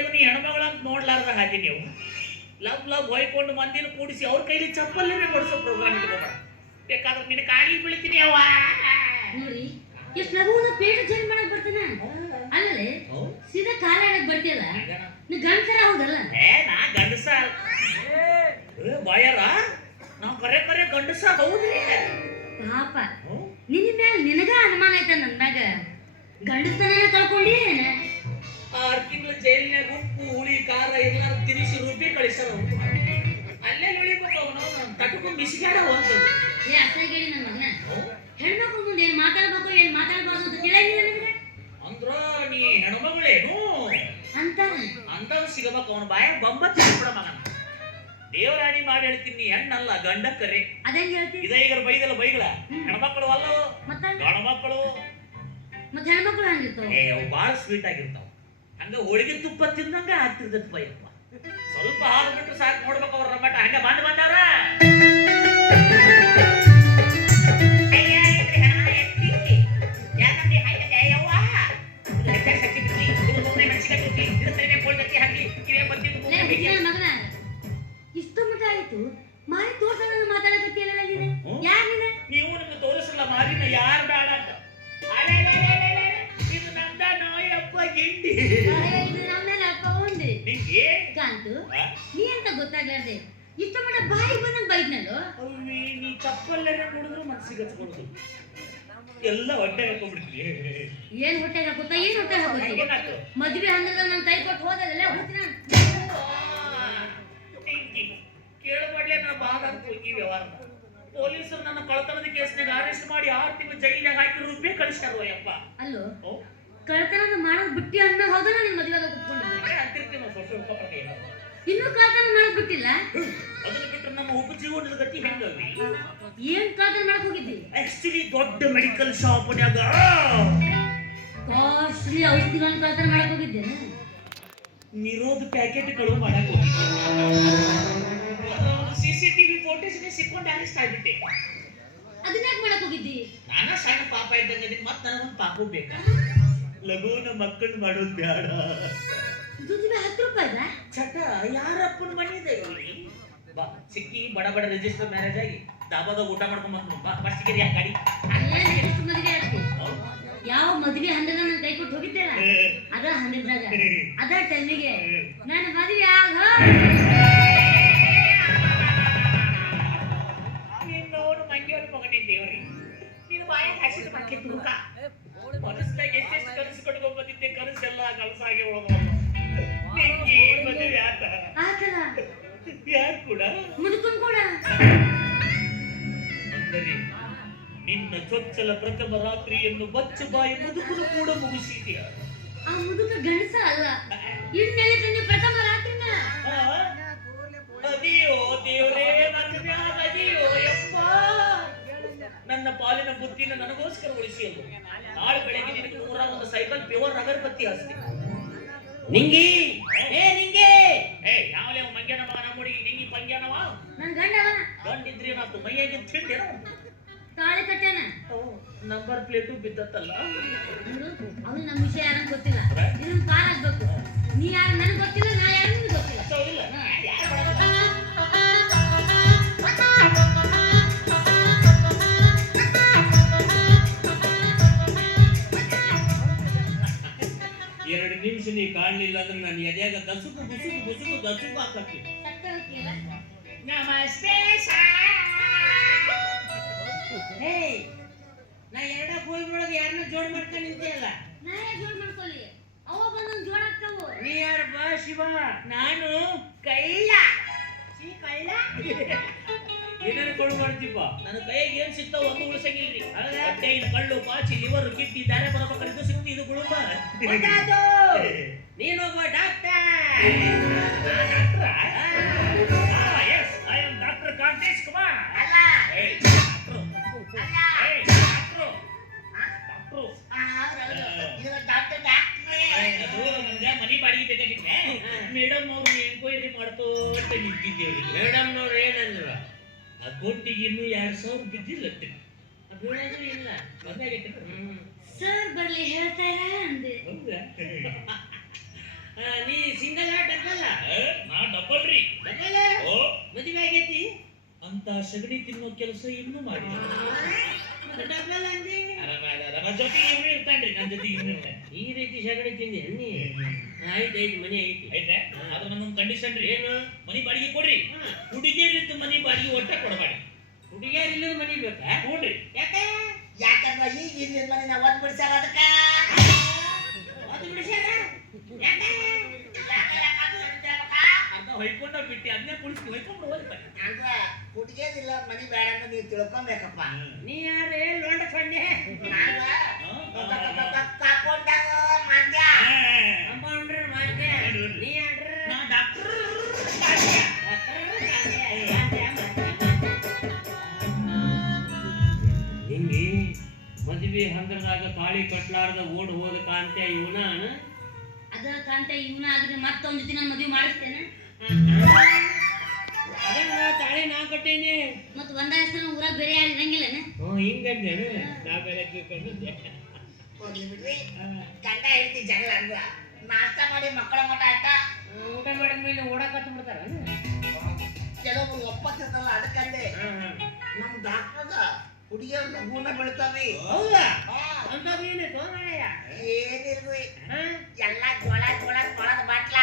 ಅದನ್ನ ಹೆಣ್ಮಗಳಂತ ನೋಡ್ಲಾರ್ದ ಹಾಗೆ ನೀವು ಲವ್ ಹೊಯ್ಕೊಂಡು ಮಂದಿನ ಕೂಡಿಸಿ ಅವ್ರ ಕೈಲಿ ಚಪ್ಪಲ್ಲೇ ಬಡಿಸೋ ಪ್ರೋಗ್ರಾಮ್ ಇಟ್ಕೋಬೇಡ. ಬೇಕಾದ್ರೆ ನಿನ್ನ ಕಾಲಿ ಬೀಳ್ತೀನಿ ಅವ್ವ. ನೋಡಿ ಎಷ್ಟು ಲಘುನ ಪೇಟ ಚೇಂಜ್ ಮಾಡಕ್ ಬರ್ತಾನ. ಅಲ್ಲೇ ಸೀದಾ ಕಾಲ ಆಡಕ್ ಬರ್ತಿಯಲ್ಲ, ನೀ ಗಂಡಸರ ಹೌದಲ್ಲ? ನಾ ಗಂಡಸ ಬಾಯರ ನಾವು ಕರೆ ಗಂಡಸ ಹೌದ್ರಿ. ಪಾಪ ನಿನ್ನ ಮ್ಯಾಲ ನಿನಗ ಅನುಮಾನ ಐತ, ನನ್ನ ಮ್ಯಾಗ ಗಂಡಸ್ತನ ಕಳ್ಕೊಂಡಿ. 6 ತಿಂಗಳು ಜೈಲಿನಾಗ ಉಪ್ಪು ಹುಳಿ ಖಾರ ಎಲ್ಲ ತಿನಿಸಿ ರೂಪಾಯಿ ಕಳಿಸ್ಯಾರ. ಅಲ್ಲೇ ಉಳಿಬೇಕು ಅವನು ತಟಕು ಬಿಸಿಗಾಡ ಹೋಗ್ತದೆ. ಏ ಅಸಗೇಳಿ ನನ್ನ ಮಗನ, ಹೆಣ್ಮಕ್ಳು ಮುಂದೆ ಏನ್ ಮಾತಾಡ್ಬೇಕು ಏನ್ ಮಾತಾಡ್ಬಾರ್ದು ಅಂತ ತಿಳಿಯಂಗಿಲ್ಲ ನಿನಗೆ. ಅಂದ್ರ ನೀ ಹೆಣ್ಮಗಳೇನು ಅಂತಾನ ಅಂದವ್ ಸಿಗಬೇಕು. ಅವನ ಬಾಯ ಬಂಬತ್ತಿ ಬಿಡ ಮಗನ. ದೇವರಾಣಿ ಮಾಡಿ ಹೇಳ್ತೀನಿ, ಹೆಣ್ಣಲ್ಲ ಗಂಡ ಕರೆ. ಅದೇನ್ ಹೇಳ್ತಿ? ಇದ ಈಗ ಬೈದಲ್ಲ ಬೈಗಳ ಹೆಣ್ಮಕ್ಳು ಅಲ್ಲವು ಗಂಡ್ಮಕ್ಳು. ಮತ್ತೆ ಹೆಣ್ಮಕ್ಳು ಹಂಗಿರ್ತಾವ, ಅವು ಬಾಳ ಸ್ವೀಟ್ ಆಗಿರ್ತಾವ. ಹಂಗ ಹೋಳಿಗೆ ತುಪ್ಪ ತಿಂದಂಗ ಆಗ್ತಿರ್ತದ ಬೈಯಪ್ಪ. ಸ್ವಲ್ಪ ಹಾಲು ಬಿಟ್ಟು ಸಾಕು ನೋಡ್ಬೇಕು ಅವ್ರ ಮಟ್ಟ. ಹಂಗ ಬಂದಾರ ಇಷ್ಟು ಮಟ್ಟ ಆಯ್ತು. ಮಾರಿ ತೋರ್ಸಲ್ಲ ಮಾತಾಡಕತ್ತಿಯಲ್ಲ ಯಾರು ನೀವು ನಿಮ್ಗೆ ತೋರಿಸಲ್ಲ ಮಾರಿನ ಯಾರು ಬೇಡ ಅಂತ. ಇದು ನಂದ ನಾಯಪ್ಪ ಗಿಂಡಿ ನಮ್ಮೇಲೆ ಅಪ್ಪ ಉಂಡಿ ನಿಂಗೆ ಕಾಂತು. ನೀ ಅಂತ ಗೊತ್ತಾಗ್ಲಾರ್ದೆ ಇಷ್ಟು ಮಟ್ಟ ಬಾಯಿ ಬಂದಂಗ ಬೈದ್ನಲ್ಲೋ. ನೀ ಚಪ್ಪಲ್ಲೇ ನೋಡಿದ್ರು ಮನಸ್ಸಿಗೆ ಹಚ್ಕೊಡುದು ಎಲ್ಲ ಹೊಟ್ಟೆ ಹಾಕೊಂಡ್ಬಿಡ್ತೀನಿ. ಏನ್ ಹೊಟ್ಟೆ ಹಾಕುತ್ತಾ? ಏನ್ ಹೊಟ್ಟೆ ಹಾಕುತ್ತಿ? ಮದ್ವೆ ಹಂಗದ ನನ್ ಕೈ ಕೊಟ್ಟು ಹೋದಲ್ಲ ಹುಟ್ಟಿನ ಕೇಳಬಡ್ಲೆ ನಾ ಬಾದ ಹೋಗಿ ವ್ಯವಹಾರ. ಪೊಲೀಸರು ನನ್ನ ಕಳ್ತನದ ಕೇಸ್ನಾಗ ಅರೆಸ್ಟ್ ಮಾಡಿ 6 ತಿಂಗಳು ಜೈಲಿನಾಗ ಹಾಕಿ ರೂಪಾಯಿ ಕಳಿಸ್ತಾರೋ ಯಪ್ಪ. ಅಲ್ಲೋ ಕಳ್ತನ ಮಾಡೋದ್ ಬಿಟ್ಟಿ ಅನ್ನ ಹೌದಾ? ನಿನ್ ಮದುವೆಗೆ ಕುತ್ಕೊಂಡಿದ್ದೆ ಅಂತಿರ್ತೀವಿ ನಾವು ಸ್ವಲ್ಪ ಇನ್ನೂ ಕಳ್ತನ ಮಾಡೋದ್ ಬಿಟ್ಟಿಲ್ಲ. ಅದನ್ನ ಬಿಟ್ಟರೆ ನಮ್ಮ ಉಪಜೀವನದ ಗತಿ ಹೆಂಗವಿ? ಏನ್ ಕಳ್ತನ ಮಾಡಕ್ ಹೋಗಿದ್ದಿ? ಆಕ್ಚುಲಿ ದೊಡ್ಡ ಮೆಡಿಕಲ್ ಶಾಪ್ನ್ಯಾಗ ಕಾಸ್ಟ್ಲಿ ಔಷಧಿಗಳನ್ನ ಕಳ್ತನ ಮಾಡಕ್ ಹೋಗಿದ್ದೆ. ನಿರೋಧ ಪ್ಯಾಕೆಟ್ಗಳು ಮಾಡಕ್ ಹೋಗಿದ್ದೆ. CCTV ಫೋಟೋಸ್ಗೆ ಸಿಕ್ಕೊಂಡು ಅರೆಸ್ಟ್ ಆಗ್ಬಿಟ್ಟೆ. ಅದನ್ನ ಯಾಕೆ ಮಾಡಕ್ ಹೋಗಿದ್ದಿ? ನಾನಾ ಸಣ್ಣ ಪಾಪ ಇದ್ದಂಗೆ ಅದಕ್ಕೆ ಮತ್ತೆ ನನಗೊಂದು ಪಾಪು ಬೇಕಾ? ಲಘುನ ಮಕ್ಕಳು ಮಾಡೋದು ಬೇಡ. ದುಡ್ಡಿಗೆ 10 ರೂಪಾಯಿದ ಚಟ ಯಾರಪ್ಪನ ಮನೆಯಿದೆ ಬಾ ಸಿಕ್ಕಿ ಬಡ ಬಡ ರಿಜಿಸ್ಟರ್ ಮ್ಯಾರೇಜ್ ಆಗಿ ದಾಬಾದಾಗ ಊಟ ಮಾಡ್ಕೊಂಡ್ ಬಂದು ಫಸ್ಟ್ಗೆ ಯಾಕೆ ಗಾಡಿ ಮದುವೆ ಆಗ್ತಿ? ಯಾವ ಮದುವೆ ಹಂಡದ ನನ್ನ ಕೈ ಕೊಟ್ಟು ಹೋಗಿದ್ದೇರ ಅದ ಹಂಡಿದ್ರಾಗ ಅದ ಟೈಮಿಗೆ ನನ್ನ ಮದುವೆ ಆಗ ನಿನ್ನೋಡು ಮಂಗ್ಯೋಡು ಮಗನೇ ದೇವ್ರಿ. ನೀನು ಬಾಯ ಹಸಿದ ಮಕ್ಕಳು ತೂಕ ಮನಸ್ಸಾಗ ಎಷ್ಟೆಷ್ಟು ಕನಸು ಕಟ್ಕೊಂಡ್ ಬಂದಿದ್ದೆ. ಕನಸೆಲ್ಲ ಕನಸಾಗಿ ಹೋಗೋದು. ಮದುವೆ ಆತ ಆತನ ಯಾರು ಕೂಡ ಮುದುಕನ್ ಕೂಡ ಅಂದರೆ ನಿನ್ನ ಚೊಚ್ಚಲ ಪ್ರಥಮ ರಾತ್ರಿಯನ್ನು ಬಚ್ಚ ಬಾಯಿ ಮುದುಕನು ಕೂಡ ಮುಗಿಸಿದ್ಯಾ? ಆ ಮುದುಕ ಗಣಸ ಅಲ್ಲ, ಇನ್ನೆಲ್ಲಿ ತಂದೆ ಪ್ರಥಮ ರಾತ್ರಿನ. ಅದಿಯೋ ದೇವರೇ, ನನ್ನ ಮ್ಯಾಗ ಅದಿಯೋ ಯಪ್ಪ. ನನ್ನ ಪಾಲಿನ ಬುದ್ಧಿನ ನನಗೋಸ್ಕರ ಉಳಿಸಿ ಅಲ್ವ. ನಾಳೆ ಬೆಳಗ್ಗೆ ನಿನಗೆ 101 ಸೈಕಲ್ ಪ್ಯೂರ್ ಅಗರಬತ್ತಿ ಹಸ್ತಿ. ನಿಂಗಿ ನಿಂಗೆ ಯಾವಲೇ ಮಂಗ್ಯನ ಮಗನ ಹುಡುಗಿ ನಿಂಗಿ ಪಂಗ್ಯನವ. ನನ್ ಗಂಡವನ ಗಂಡಿದ್ರಿ ನಾತು ಮೈಯಾಗಿ ತಿಂದೇನೋ ತಾಳಿ ಕಟ್ಟಾನ. Number plate ಬಿದ್ದತ್ತಲ್ಲ. ಅವನು ನಮ್ಮ ವಿಷಯ ಯಾರಂತ ಗೊತ್ತಿಲ್ಲ. ಇದನ್ನ ಪಾರ್ ಆಗ್ಬೇಕು. ನೀ ಯಾರು ನನಗೆ ಗೊತ್ತಿಲ್ಲ, ನಾ ಯಾರು ನಿನಗೆ ಗೊತ್ತಿಲ್ಲ. ಎರಡು ನಿಮಿಷ ನೀ ಕಾಣಲಿಲ್ಲ ಅಂದ್ರೆ ನಾನು ಎದೆಯಾಗ ದಸುಕು ಬುಸುಕು ಬುಸುಕು ದಸುಕು ಹಾಕತ್ತಿ. ನಮಸ್ತೆ ನಾ ಎರಡ ಹೋಗ್ಬಿಡೋದು ಯಾರನ್ನ ಜೋಡ್ ಮಾಡ್ಕೊಂಡು ನಿಂತಿಯಲ್ಲ. ನಾ ಯಾಕೆ ಜೋಡ್ ಮಾಡ್ಕೊಳ್ಳಿ? ಅವ ಬಂದೊಂದು ಜೋಡ್ ಆಗ್ತಾವು. ನೀ ಯಾರು ಬಾ ಶಿವ? ನಾನು ಕೈಲ ಕೈಲ ಏನೇನು ಕೊಡು ಮಾಡ್ತೀಪ. ನನ್ನ ಕೈಗೆ ಏನ್ ಸಿಗ್ತಾವ ಒಂದು ಉಳಿಸಂಗಿಲ್ರಿ. ಹೊಟ್ಟೆ ಕಳ್ಳು ಪಾಚಿ ಲಿವರ್ ಕಿಡ್ನಿ ದಾರೆ ಬರಬೇಕಂತ ಸಿಗ್ತಿ. ಇದು ಗುಳುಂಬ ನೀನೊಬ್ಬ doctor. Yes I am doctor Kantesh Kumar. ಅಲ್ಲ ಮನಿ ಬಾಡಿಗೆ ಬೇಕಾಗಿತ್ತೆ. ಮೇಡಮ್ ಅವ್ರು ಎಂಕ್ವೈರಿ ಮಾಡ್ತೋ ಅಂತ ನಿಂತಿದ್ದೇವ್ರಿ. ಮೇಡಮ್ ಅವ್ರು ಏನಂದ್ರ ಅಕೌಂಟಿಗೆ ಇನ್ನೂ 2000 ಬಿದ್ದಿಲ್ಲತ್ತೆ. ಅದು ಇಲ್ಲ ಸರ್ ಬರ್ಲಿ ಹೇಳ್ತಾರ ಅಂದೆ. ನೀ ಸಿಂಗಲ್ ಡಬ್ಬಲ್ಲ ನಾ ಡಬಲ್ ರೀ. ಡಬ್ಬಲ್ಲ ಓ ಮದುವೆ ಆಗೈತಿ ಅಂತ ಸಗಣಿ ತಿನ್ನೋ ಕೆಲಸ ಇನ್ನೂ ಮಾಡಿ ಡಬ್ಬಲ್ಲ ಅಂದಿ ನನ್ನ ಜೊತೆಗೆ ಇನ್ನೂ ಇರ್ತಾನ್ರಿ, ನನ್ನ ಜೊತೆಗೆ ಇನ್ನೂ ಇರ್ತಾನೆ. ಈ ರೀತಿ ಸಗಣಿ ತಿಂದಿ ನೀ ಆಯ್ತು ಮನೆ ಐತಿ ಆಯ್ತಾ? ಆದ್ರೆ ನನ್ನೊಂದು ಕಂಡೀಷನ್ ರೀ, ಏನು ಮನಿ ಬಾಡಿಗೆ ಕೊಡ್ರಿ, ಹುಡುಗಿಯರಿದ್ದು ಮನಿ ಬಾಡಿಗೆ ಒಟ್ಟ ಕೊಡಬೇಡಿ. ಹುಡುಗಿಯರ್ ಇಲ್ಲದ ಮನಿ ಬೇಕಾ ನೋಡ್ರಿ ಯಾಕೆ ಯಾಕಂದ್ರ ಈಗ ಹಿಂದಿನ ಮನೆ ನಾವು ಒದ್ ಬಿಡ್ಸ್ಯಾರ ಅದಕ್ಕ ಅದು ಬಿಡಿಸ್ಯಾರ ಯಾಕೆ ಅರ್ಧ ಹೊಯ್ಕೊಂಡ ಬಿಟ್ಟು ಅದನ್ನೇ ಕುಡಿಸಿ ಹೊಯ್ಕೊಂಡು ಹೋಗ್ತಾರೆ. ಅಂದ್ರ ಹುಡುಗಿಯದಿಲ್ಲ ಮನಿ ಬೇಡ ಅಂತ ನೀವು ತಿಳ್ಕೊಬೇಕಪ್ಪ. ನೀ ಯಾರೇ ಲೋಂಡ ಸೊಂಡೆ ನಾವ ಕಾಕೊಂಡಾಗ ಮಂದ್ಯ ಕಂಪೌಂಡ್ರ್ ಮಾಡ್ದೆ ನೀ ಆಡ್ರ ನಾ ಡಾಕ್ಟರ್ ಹಿಂಗಿ ಮದುವೆ ಹಂದ್ರದಾಗ ತಾಳಿ ಕಟ್ಲಾರ್ದ ಓಡ್ ಹೋದ ಕಾಂತ್ಯ ಇವನ ಅದ ಕಾಂತ್ಯ ಇವನ ಆಗಿದ್ರೆ ಮತ್ತೊಂದು ದಿನ ಮದುವೆ ಮಾಡಿಸ್ತೇನೆ ಅದನ್ನ ತಾಳಿ ನಾ ಕಟ್ಟೇನಿ ಮತ್ತ ಒಂದ ಹೆಸರು ಊರಾಗ ಬೇರೆ ಯಾರು ಇರಂಗಿಲ್ಲನ ಹಿಂಗಂದೇನು ನಾ ಬೇರೆ ತಿಳ್ಕೊಂಡಿದ್ದೆ ಹೋಗ್ಲಿ ಬಿಡ್ರಿ. ಗಂಡ ಹೇಳ್ತಿ ಜಗಳ ಅಂದ್ರ ನಾಷ್ಟ ಮಾಡಿ ಮಕ್ಕಳ ಮಠ ಆಟ ಊಟ ಮಾಡಿದ್ಮೇಲೆ ಓಡಾಕತ್ ಬಿಡ್ತಾರ ಕೆಲವೊಬ್ರು ಒಪ್ಪತ್ತಿರ್ತಲ್ಲ ಅದಕ್ಕಂದೆ ನಮ್ ಡಾಕ್ಟರ್ಗ ಹುಡುಗಿಯರ್ ಗುಣ ಬೆಳಿತಾವೆ. ಹೌದಾ ಅಂತ ನೀನು ತೋರಯ್ಯ ಏನಿಲ್ರಿ ಎಲ್ಲ ಜೋಳ ಜೋಳ ತೊಳದ ಬಾಟ್ಲ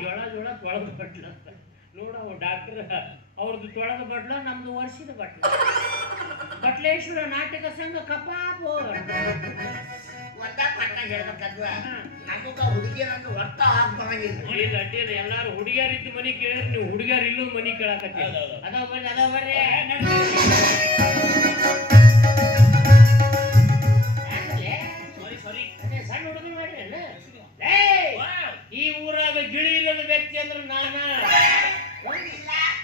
ಜೋಳ ಜೋಳ ತೊಳೆದ ಬಟ್ಲ ನೋಡವ ಡಾಕ್ಟರ್ ಅವ್ರದ್ದು ತೊಳೆದ ಬಟ್ಲ ನಮ್ದು ವರ್ಷದ ಬಟ್ಲ ಬಟ್ಲೇಶ್ವರ ನಾಟಕ ಸಂಘ ಕಪಾಪು ಒಂದ ಪಟ್ಟ ಹೇಳ್ಬೇಕಂದ್ರ ನಮಗ ಹುಡುಗಿಯರಂದ್ರೆ ಒಟ್ಟ ಆಗ್ಬಾಗಿಲ್ಲ. ಇಲ್ಲ ಅಡ್ಡಿಲ್ಲ ಎಲ್ಲಾರು ಹುಡುಗಿಯರಿದ್ದು ಮನಿ ಕೇಳಿದ್ರೆ ನೀವು ಹುಡುಗಿಯರ್ ಇಲ್ಲೂ ಮನಿ ಕೇಳಕತ್ತಿ ಅದಾವ ಬರ್ರಿ ಸಾರಿ ಸಣ್ಣ ಹುಡುಗರು ಮಾಡ್ರಿ ಈ ಊರಾಗ ಗಿಳಿ ಇಲ್ಲದ ವ್ಯಕ್ತಿ ಅಂದ್ರೆ ನಾನ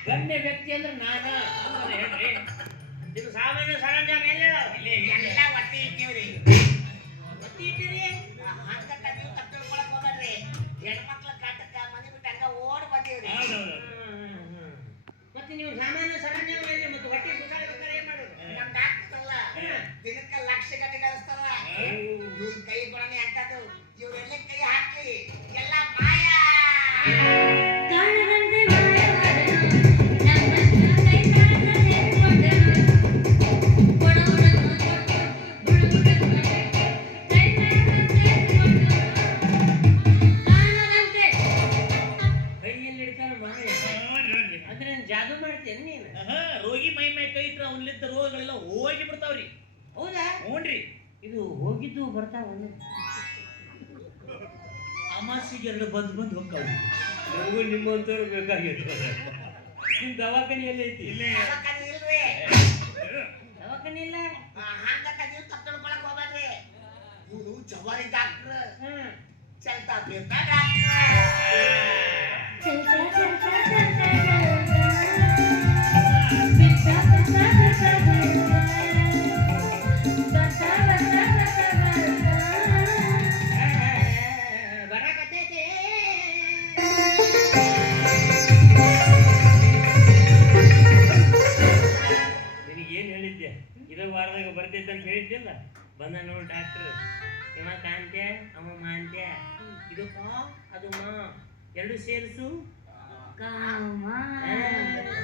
ಗಣ್ಯ ವ್ಯಕ್ತಿ ಅಂದ್ರೆ ನಾನ ಹೇಳ್ರಿ ಇದು ಸಾಮಾನ್ಯ ಸರಂಜಾಮ ಎಲ್ಲ ಒಟ್ಟಿ ಇಟ್ಟಿವ್ರಿ. ಒತ್ತಿ ಇಟ್ಟಿರಿ ಹಂಗಕ್ಕ ನೀವು ತಪ್ಪು ತಿಳ್ಕೊಳಕ್ ಹೋಗ್ಬೇಡ್ರಿ. ಹೆಣ್ಮಕ್ಳ ಕಾಟಕ್ಕ ಮನೆ ಬಿಟ್ಟು ಹಂಗ ಓಡ್ ಬಂದೀವ್ರಿ. ಮತ್ತೆ ನೀವು ಸಾಮಾನ್ಯ ಸರಂಜಾಮ ಮತ್ತೆ ಹೊಟ್ಟೆ ಕುಸಾಳಿ ಬೇಕಾದ್ರೆ ಏನ್ ಮಾಡೋದು ನಮ್ ಡಾಕ್ಟರ್ ಅಲ್ಲ ದಿನಕ್ಕ ಲಕ್ಷ ಗಂಟೆ ಗಳಿಸ್ತಾರ. ಇವ್ರ ಕೈ ಗುಣನೆ ಅಂತದ್ದು ಇವ್ರೆಲ್ಲ ಕೈ ಹಾಕಿ ಎಲ್ಲ ಮಾಯ ಜಾದು ಮಾಡ್ತೇನೆ ನೀನು ರೋಗಿ ಮೈ ಮೈ ಕೈ ಇಟ್ರೆ ಅವನ್ಲಿದ್ದ ರೋಗಗಳೆಲ್ಲ ಹೋಗಿ ಬಿಡ್ತಾವ್ರಿ. ಹೌದಾ ಹ್ಞೂನ್ರಿ. ಇದು ಹೋಗಿದ್ದು ಬರ್ತಾವ ಅಮಾಸಿಗೆ ಎರಡು ಬಂದು ಹೋಗ್ತಾವ್ರಿ. ನಮಗೂ ನಿಮ್ಮಂತವ್ರು ಬೇಕಾಗಿತ್ತು ನಿಮ್ ದವಾಖಾನೆಯಲ್ಲಿ ಐತಿ ಇಲ್ಲೇ ದವಾಖಾನೆ ಇಲ್ರಿ. ದವಾಖಾನೆ ಇಲ್ಲ ಹಂಗಕ್ಕ ನೀವು ತಪ್ಪು ತಿಳ್ಕೊಳಕ್ ಹೋಗ್ಬೇಡ್ರಿ. ಇವ್ರು ಜವಾರಿ ಡಾಕ್ಟರ್ ಚಲ್ತಾ ಫಿರ್ತಾ ಬರಾಕತ್ತೈತಿ ನಿನಗೇನ್ ಹೇಳಿದ್ದೆ ಇದ ವಾರದಾಗ ಬರ್ತೈತೆ ಅಂತ ಹೇಳಿದ್ದಿಲ್ಲ ಬಂದ ನೋಡಿ ಡಾಕ್ಟರ್ ಇವ ಕಾಂತ್ಯ ಅವ ಮಾಂತ್ಯ ಇದು ಪಾ ಅದು ಮಾ ಎರಡು ಸೇರಿಸು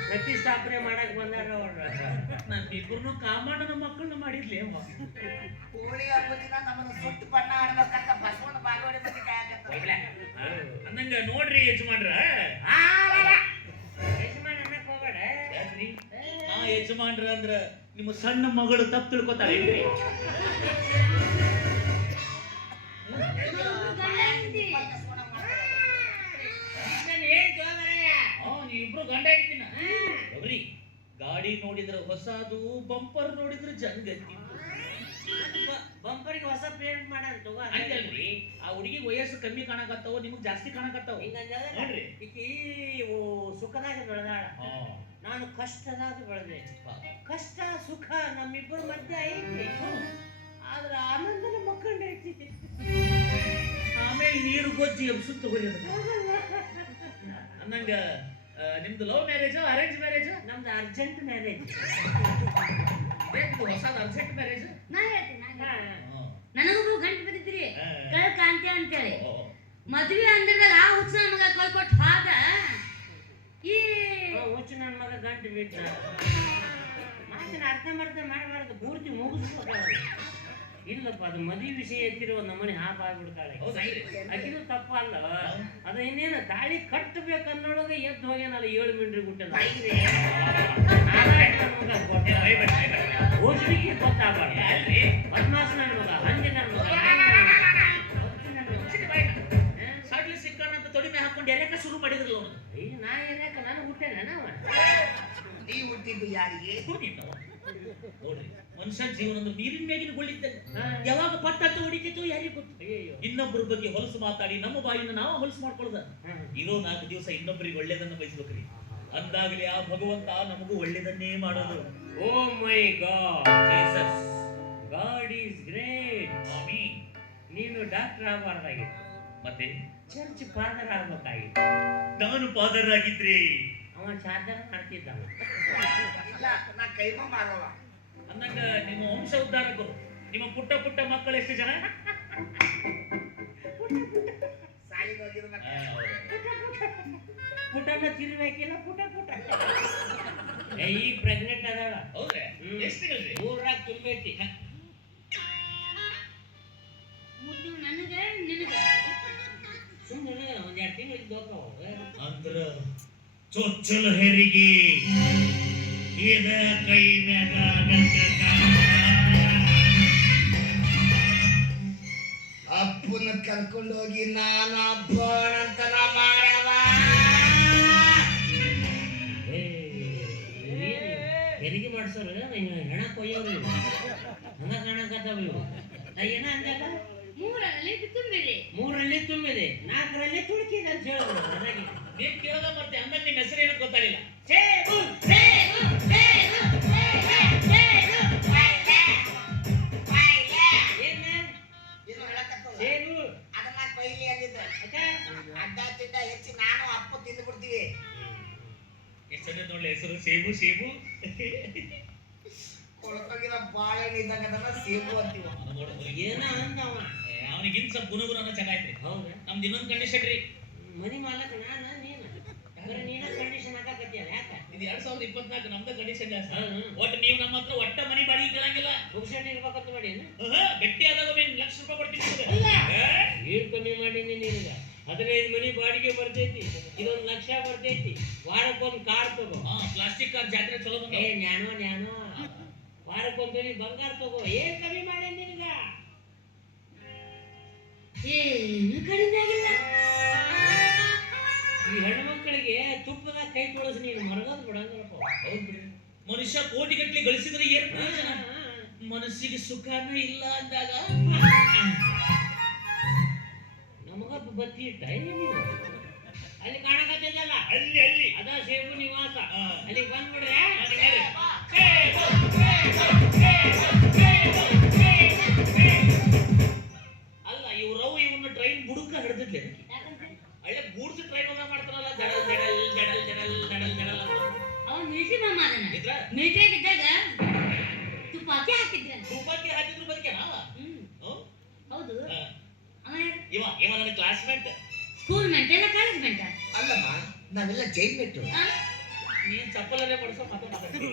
ಪ್ರತಿಷ್ಠಾಪನೆ ಮಾಡಕ್ ಬಂದಾರ ಅವ್ರ ನಮ್ಮಿಬ್ಬರನ್ನು ಕಾಮಣ್ಣನ ಮಕ್ಕಳನ್ನ ಮಾಡಿರ್ಲಿ ಅಮ್ಮ. ಹೋಳಿ ಹಬ್ಬದ ದಿನ ನಮ್ಮನ್ನ ಸುಟ್ಟು ಬಣ್ಣ ಆಡ್ಬೇಕಂತ ಬಸವಣ್ಣ ಬಾಗವಡಿ ಮಂದಿ ಕಾಯಕತ್ತ. ಅಂದಂಗ ನೋಡ್ರಿ ಯಜಮಾನ್ರ, ಯಜಮಾನ್ ಅನ್ನಕ್ ಹೋಗ್ಬೇಡ ಯಾಕ್ರಿ ನಾ ಯಜಮಾನ್ರ ಅಂದ್ರ ನಿಮ್ಮ ಸಣ್ಣ ಮಗಳು ತಪ್ಪು ತಿಳ್ಕೊತಾಳೆ ಇಲ್ರಿ. ನೀವಿಬ್ರು ಗಂಡ ಇರ್ತೀನ ಗೌರಿ. ಗಾಡಿ ನೋಡಿದ್ರ ಹೊಸದು, ಬಂಪರ್ ನೋಡಿದ್ರ ಜಂಗತ್ತಿ. ಬಂಪರ್ಗೆ ಹೊಸ ಪೇಂಟ್ ಮಾಡಾನ ತಗೋ ಹಂಗಲ್ರಿ, ಆ ಹುಡುಗಿಗೆ ವಯಸ್ಸು ಕಮ್ಮಿ ಕಾಣಕತ್ತಾವ, ನಿಮಗ್ ಜಾಸ್ತಿ ಕಾಣಕತ್ತಾವ. ನೋಡ್ರಿ ಈಕಿ ಸುಖದಾಗ ಬೆಳೆದಾಳ, ನಾನು ಕಷ್ಟದಾಗ ಬೆಳೆದೆ. ಕಷ್ಟ ಸುಖ ನಮ್ಮಿಬ್ಬರ ಮಧ್ಯೆ ಐತಿ, ಆದ್ರ ಆನಂದನ ಮಕ್ಕಂಡೈತಿ. ಆಮೇಲೆ ನೀರು ಗೊಜ್ಜಿ ಎಬ್ಸುತ್ತ ಅನ್ನಂಗ ನಿಮ್ದು ಲವ್ ಮ್ಯಾರೇಜ್ ಅರೇಂಜ್ ಮ್ಯಾರೇಜ್? ನಮ್ದು ಅರ್ಜೆಂಟ್ ಮ್ಯಾರೇಜ್. ಹೊಸದ ಅರ್ಜೆಂಟ್ ಮ್ಯಾರೇಜ್. ನಾ ಹೇಳ್ತೀನಿ ನನಗೊಬ್ರು ಗಂಟು ಬಿದ್ದಿದ್ರಿ ಕಾಂತ್ಯ ಅಂತೇಳಿ. ಮದ್ವೆ ಅಂದ್ರೆ ಆ ಹುಚ್ಚ ಮಗ ಕೊಟ್ಟು ಹಾದ ಈ ಹುಚ್ಚು ನನ್ನ ಮಗ ಗಂಟು ಬಿಟ್ಟ ಮಾತಿನ ಅರ್ಥ ಮಾಡಬಾರ್ದು ಪೂರ್ತಿ ಮುಗಿಸ್ಬೇಕಾಗಲ್ಲ. ಇಲ್ಲಪ್ಪ ಅದು ಮದುವೆ ವಿಷಯ ಎತ್ತಿರುವ ನಮ್ಮನೆ ಹಾಪ ಆಗ್ಬಿಡ್ತಾಳೆ. ಅಕ್ಕಿದು ತಪ್ಪಲ್ಲ. ಅದು ಇನ್ನೇನು ತಾಳಿ ಕಟ್ಟಬೇಕನ್ನೋಳಗೆ ಎದ್ದು ಹೋಗ್ಯಾನಲ್ಲ 7 ಮಿಂಡ್ರಿ ಗುಟ್ಟೆ ಓಸ್ರಿಗೆ ಗೊತ್ತಾಗಬಾರ್ದು. ಬದ್ಮಾಸ ನನ್ನ ಮಗ, ಹಂಗೆ ನನ್ನ ಮಗ, ಸಾಡ್ಲಿ ಸಿಕ್ಕಣ್ಣಂತ ತೊಡಿಮೆ ಹಾಕೊಂಡು ಎರೆಕ ಶುರು ಮಾಡಿದ್ರಲ್ಲ ಅವನು. ಈಗ ನಾ ಏನಾಕ ನಾನು ಹುಟ್ಟೇನ ನಾವ ನೀ ಹುಟ್ಟಿದ್ದು ಯಾರಿಗೆ? ನೋಡ್ರಿ, ಮನುಷ್ಯನ ಜೀವನ ಅಂದ್ರೆ ನೀರಿನ ಮೇಗಿನ ಗೊಳ್ಳಿದ್ದಂಗೆ. ಯಾವಾಗ ಪಟ್ಟಂತ ಹೊಡಿತಿತ್ತು ಯಾರಿಗೆ ಗೊತ್ತು. ಇನ್ನೊಬ್ಬರ ಬಗ್ಗೆ ಹೊಲಸು ಮಾತಾಡಿ ನಮ್ಮ ಬಾಯಿನ ನಾವು ಹೊಲಸು ಮಾಡ್ಕೊಳ್ದ. ಇರೋ 4 ದಿವಸ ಇನ್ನೊಬ್ಬರಿಗೆ ಒಳ್ಳೇದನ್ನ ಬಯಸ್ಬೇಕ್ರಿ. ಅಂದಾಗಲೇ ಆ ಭಗವಂತ ನಮಗೂ ಒಳ್ಳೇದನ್ನೇ ಮಾಡೋದು. Oh my god, Jesus, god is great. ಆಮೀನ್. ನೀನು ಡಾಕ್ಟರ್ ಆಗಬಾರ್ದಾಗಿತ್ತು, ಮತ್ತೆ ಚರ್ಚ್ ಫಾದರ್ ಆಗ್ಬೇಕಾಗಿತ್ತು. ನಾನು ಫಾದರ್ ಆಗಿದ್ರಿ. ಅವ ಸಾಧನ ಮಾಡ್ತಿದ್ದ. ಇಲ್ಲ, ನಾ ಕೈಮ ಮಾರವ. ಅಂದಂಗ ನಿಮ್ಮ ವಂಶ ಉದ್ಧಾರಕರು, ನಿಮ್ಮ ಪುಟ್ಟ ಪುಟ್ಟ ಮಕ್ಕಳು ಎಷ್ಟು ಜನ? ಸಾಲಿಗೆ ಹೋಗಿರೋ ಪುಟನ ತಿರ್ಬೇಕಿಲ್ಲ, ಪುಟ ಈಗ ಪ್ರೆಗ್ನೆಂಟ್ ಅದಾಳ. ಹೌದ್ರಾ? ಎಷ್ಟು ಹೇಳ್ರಿ? 3 ತುಂಬೈತಿ. ಮುದ್ದು ನನಗೆ ನಿನಗೆ ಸುಮ್ಮನೆ 1-2 ತಿಂಗಳು ಇದ್ದೋಕವು. ಅಂದ್ರ ಚೊಚ್ಚಲ ಹೆರಿಗೆ ಇದ ಕೈ ಮ್ಯಾಗ ಅಪ್ಪನ ಕರ್ಕೊಂಡು ಹೋಗಿ ನಾನು ಅಪ್ಪನಂತನ ಮಾಡವ. ಹೆರಿಗೆ ಮಾಡ್ಸೋರು ಹೆಣ ಕೊಯ್ಯೋರು ಹಂಗ ಕಾಣಕತ್ತಾವ ಇವು. ಏನ ಅಂದಾಗ 3ರಲ್ಲಿ ತುಂಬಿರಿ, 3ರಲ್ಲಿ ತುಂಬಿದೆ, 4ರಲ್ಲಿ ತುಳುಕಿದೆ ಅಂತ ಹೇಳೋದು. ನನಗೆ ನೀನ್ ಕೇಳದ ಮತ್ತೆ ಅಂದಾಗ ನಿಮ್ ಹೆಸರು ಏನಕ್ಕೆ ಗೊತ್ತಾಗಿಲ್ಲ? ಸೇಬು ಸೇಬು ಸೇಬು ಏನ ಇದು ಹೇಳಕತ್ತಲ್ಲ. ಸೇಬು ಅದನ್ನ ಕೊಯ್ಲಿ ಅಂದಿದ್ದೆ. ಅಕ್ಕ ಅಡ್ಡ ತಿಡ್ಡ ಹೆಚ್ಚಿ ನಾನು ಅಪ್ಪು ತಿಂದು ಬಿಡ್ತೀವಿ. ಎಷ್ಟು ಜನ ನೋಡ್ಲಿ ಹೆಸರು ಸೇಬು ಸೇಬು. ಕೊಳಕೋಗಿರೋ ಬಾಳೆಹಣ್ಣು ಇದ್ದಂಗದನ್ನ ಸೇಬು ಅಂತೀವ. ಏನ ಅಂದವ. ಅವನಿಗಿನ್ ಸ್ವಲ್ಪ ಗುಣಗುಣ ಚೆನ್ನಾಯ್ತ್ರಿ. ಹೌದಾ? ನಮ್ದು ಇನ್ನೊಂದು ಕಂಡೀಷನ್ ರೀ. ಮನಿ ಮಾಲಕ ನಾನು ನೀನು ಬರೀ ನೀನ ಕಂಡೀಷನ್ ಹಾಕಕತ್ತೀಯಲ್ಲ ಯಾಕ? ಇದು 2024 ನಮ್ದ ಕಂಡೀಷನ್ ಜಾಸ್ತಿ. ಹ್ಮ್. ಒಟ್ಟು ನೀವು ನಮ್ಮ ಹತ್ರ ಒಟ್ಟ ಮನಿ ಬಾಡಿಗೆ ಕೇಳಂಗಿಲ್ಲ. ಭೂಷಣ ಇರ್ಬೇಕಂತ ಮಾಡಿ ಗಟ್ಟಿ ಆದಾಗ ಒಮ್ಮೆ 1 ಲಕ್ಷ ರೂಪಾಯಿ ಕೊಡ್ತೀನಿ ನಿಮ್ಗೆ. ಏನ್ ಕಮ್ಮಿ ಮಾಡೀನಿ ನಿನಗ? 15 ಮನಿ ಬಾಡಿಗೆ ಬರ್ತೈತಿ, ಇದೊಂದು 1 ಲಕ್ಷ ಬರ್ತೈತಿ. ವಾರಕ್ಕೊಂದು ಕಾರ್ ತಗೋ. ಪ್ಲಾಸ್ಟಿಕ್ ಕಾರ್ ಜಾತ್ರೆ ಚಲೋ ಬಂದ. ಏ ನ್ಯಾನೋ ವಾರಕ್ಕೊಂದು ಬಂಗಾರ ತಗೋ. ಏನ್ ಕಮ್ಮಿ ಮಾಡೇನಿ ನಿನಗ? ಏನು ಕಡಿಮೆ ಆಗಿಲ್ಲ. ಈ ಹೆಣ್ಣು ಮಕ್ಕಳಿಗೆ ತುಪ್ಪದಾಗ ಕೈ ತೊಳಸಿ ನೀನು ಮರಗೋದು ಬಿಡಂಗಲ್ಲಪ್ಪ. ಹೌದ್ ಬಿಡಿ. ಮನುಷ್ಯ ಕೋಟಿ ಗಟ್ಟಲೆ ಗಳಿಸಿದ್ರೆ ಏನ್ ಪ್ರಯೋಜನ? ಮನಸ್ಸಿಗೆ ಸುಖನೂ ಇಲ್ಲ ಅಂದಾಗ ನಮಗ ಬತ್ತಿ ಇಟ್ಟ ನೀವು ಅಲ್ಲಿ ಕಾಣಕತ್ತಿದ್ದಲ್ಲ, ಅಲ್ಲಿ ಅದ ಸೇಬು ನಿವಾಸ. ಅಲ್ಲಿ ಬಂದ್ಬಿಡ್ರೆ ಅಲ್ಲ ಇವ್ರವು ಇವನ್ನ ಟ್ರೈನ್ ಬುಡುಕ ಹಿಡಿದಿದ್ಲೆ. ಹಳ್ಳೆ ಗೂಡ್ಸ್ ಟ್ರೈನ್ ಹೋಗ ಮಾಡ್ತಾರಲ್ಲ, ಜಡಲ್ ಜಡಲ್ ಜಡಲ್ ಜಡಲ್ ಜಡಲ್ ಜಡಲ್ ಅಂತ. ಅವನು ಮಿಲಿಟರಿ ಮಾಮ ಅದನ್ನ ಇದ್ರ ಮಿಲಿಟರಿ ಇದ್ದಾಗ ತುಪ್ಪಾಕಿ ಹಾಕಿದ್ರ. ತುಪ್ಪಕ್ಕೆ ಹಾಕಿದ್ರು ಬದುಕೇನ? ಹೌದು. ಇವ ನನ್ನ ಕ್ಲಾಸ್ಮೇಟ್. ಸ್ಕೂಲ್ ಮೆಂಟ್ ಎಲ್ಲ ಕಾಲೇಜ್ ಮೆಂಟ? ಅಲ್ಲಮ್ಮ, ನಾವೆಲ್ಲ ಜೈಲ್ ಬಿಟ್ಟು. ನೀನ್ ಚಪ್ಪಲಲ್ಲೇ ಬಡಿಸೋ ಮಾತಾಡ್ತೀನಿ.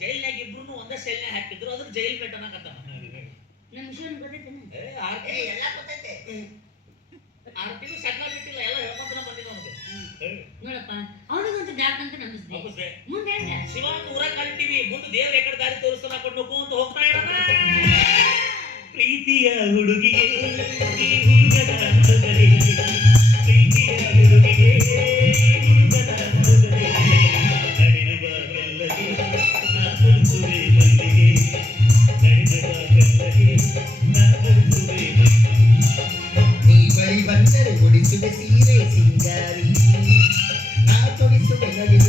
ಜೈಲ್ನಾಗ ಇಬ್ರು ಒಂದೇ ಸೆಲ್ನೇ ಹಾಕಿದ್ರು, ಅದ್ರ ಜೈಲ್ ಮೇಟ್ ಅನ್ನಕತ್ತ. ನಮ್ಮ ವಿಷಯ ಗೊತ್ತೈತೇನ? ಎಲ್ಲ ಗೊತ್ತೈತೆ. 6 ತಿಂಗಳು ಸಣ್ಣ ಬಿಟ್ಟಿಲ್ಲ, ಎಲ್ಲ ಹೇಳ್ಕೊಂತಾನೆ ಬಂದಿದ್ದ ಅವನಿಗೆ. ನೋಡಪ್ಪ, ಅವನಿಗಂತೂ ಡಾಕ್ಟರ್ ಅಂತ ನಂಬಿಸ್ದೆ. ಮುಂದೆ ಹೆಂಗ? ಶಿವ ಊರಾಗ ಕಲ್ತೀವಿ, ಮುಂದೆ ದೇವ್ರ ಎಕಡೆ ದಾರಿ ತೋರಿಸ್ತಾನ ಕೊಂಡು ಅಂತ ಹೋಗ್ತಾ ಇರೋಣ. ಪ್ರೀತಿಯ ಹುಡುಗಿಗೆ ಈ ಹುಡುಗನ ಹುಡುಗರೇ, ಪ್ರೀತಿಯ ಹುಡುಗಿಗೆ ಹುಡುಗನ ಹುಡುಗರೇ, ನಡೆಯುವ ಬೆಲ್ಲಗೆ ನಾ ತೋರಿಸುವೆ ಮಲ್ಲಿಗೆ, ನಡೆಯುವ ಬೆಲ್ಲಗೆ ನಾ ತೋರಿಸುವೆ ಮಲ್ಲಿಗೆ. ನೀ ಬಳಿ ಬಂದರೆ ಉಡಿಸುವೆ ಸೀರೆ ಸಿಂಗಾರಿ, ನಾ ತೊಡಿಸುವೆ ನವಿಲು